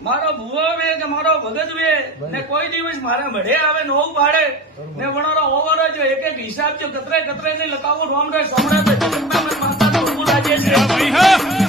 મારો ભૂવો વે કે મારો ભગત વે ને કોઈ દિવસ મારા મઢે આવે નવું પાડે ને વણોરો ઓવર જ એક એક હિસાબ જો કતરે કતરે ને લખાવો રોમ રે સોમડા માતા તો રાજે છે